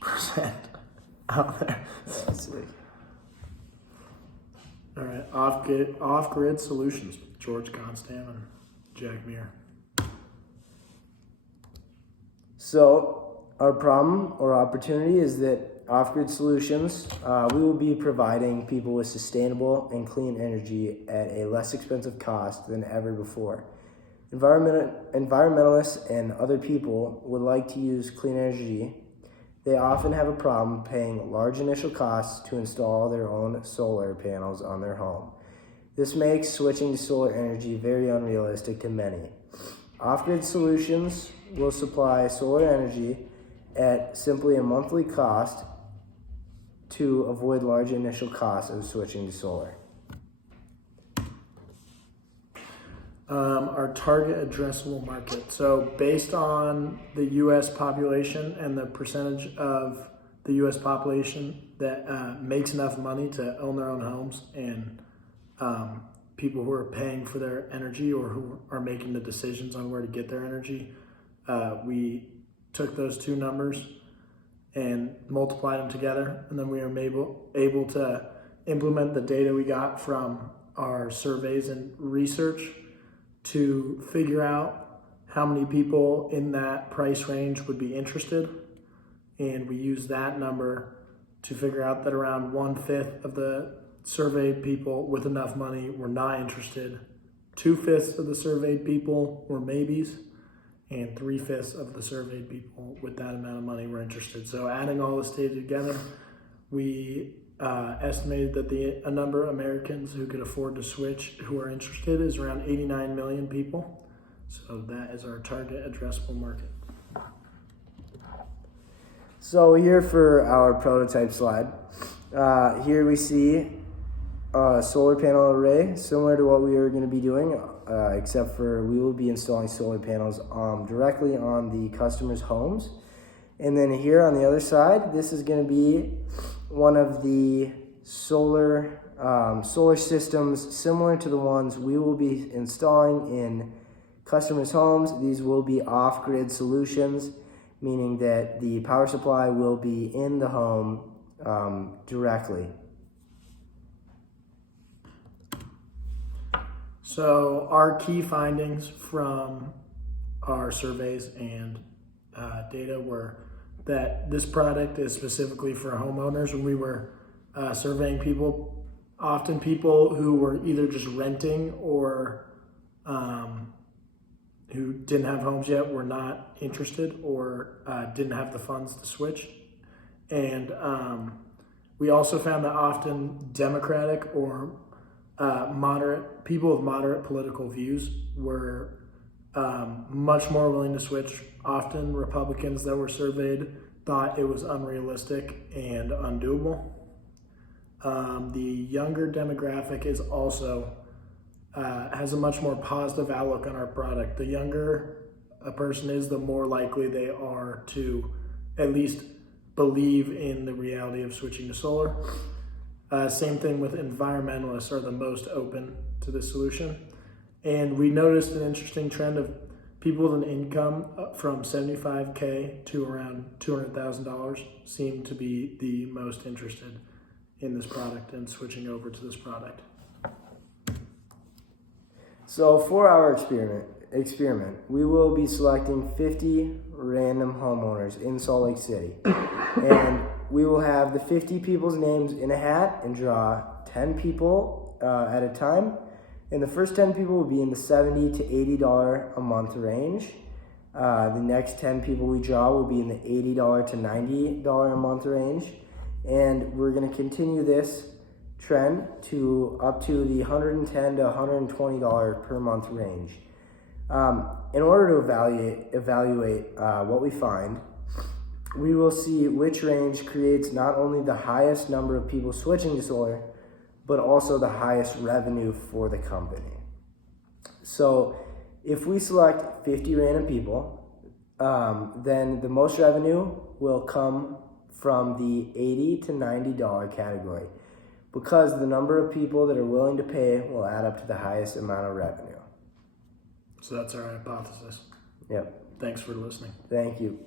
percent out there. All right, off-grid solutions. George Constam and Jack Muir. So our problem or opportunity is that off-grid solutions, we will be providing people with sustainable and clean energy at a less expensive cost than ever before. Environmentalists and other people would like to use clean energy. They often have a problem paying large initial costs to install their own solar panels on their home. This makes switching to solar energy very unrealistic to many. Off-grid solutions will supply solar energy at simply a monthly cost to avoid large initial costs of switching to solar. Our target addressable market. So based on the U.S. population and the percentage of the U.S. population that makes enough money to own their own homes, and people who are paying for their energy or who are making the decisions on where to get their energy, we took those two numbers and multiplied them together, and then we were able to implement the data we got from our surveys and research to figure out how many people in that price range would be interested. And we used that number to figure out that around 1/5 of the surveyed people with enough money were not interested. 2/5 of the surveyed people were maybes, and 3/5 of the surveyed people with that amount of money were interested. So adding all this data together, we estimated that the number of Americans who could afford to switch who are interested is around 89 million people. So that is our target addressable market. So here for our prototype slide, here we see a solar panel array similar to what we are going to be doing, except for we will be installing solar panels directly on the customers' homes. And then here on the other side, this is going to be one of the solar systems similar to the ones we will be installing in customers' homes. These will be off-grid solutions, meaning that the power supply will be in the home directly. So our key findings from our surveys and data were that this product is specifically for homeowners. When we were surveying people, often people who were either just renting or who didn't have homes yet were not interested or didn't have the funds to switch. And we also found that often Democratic or moderate people with moderate political views were much more willing to switch. Often Republicans that were surveyed thought it was unrealistic and undoable. The younger demographic is also has a much more positive outlook on our product. The younger a person is, the more likely they are to at least believe in the reality of switching to solar. Same thing with environmentalists, are the most open to this solution. And we noticed an interesting trend of people with an income from $75K to around $200,000 seem to be the most interested in this product and switching over to this product. So for our experiment, we will be selecting 50 random homeowners in Salt Lake City. And we will have the 50 people's names in a hat and draw 10 people at a time. And the first 10 people will be in the $70 to $80 a month range. The next 10 people we draw will be in the $80 to $90 a month range. And we're going to continue this trend to up to the $110 to $120 per month range. In order to evaluate what we find, we will see which range creates not only the highest number of people switching to solar, but also the highest revenue for the company. So if we select 50 random people, then the most revenue will come from the $80 to $90 category, because the number of people that are willing to pay will add up to the highest amount of revenue. So that's our hypothesis. Yep. Thanks for listening. Thank you.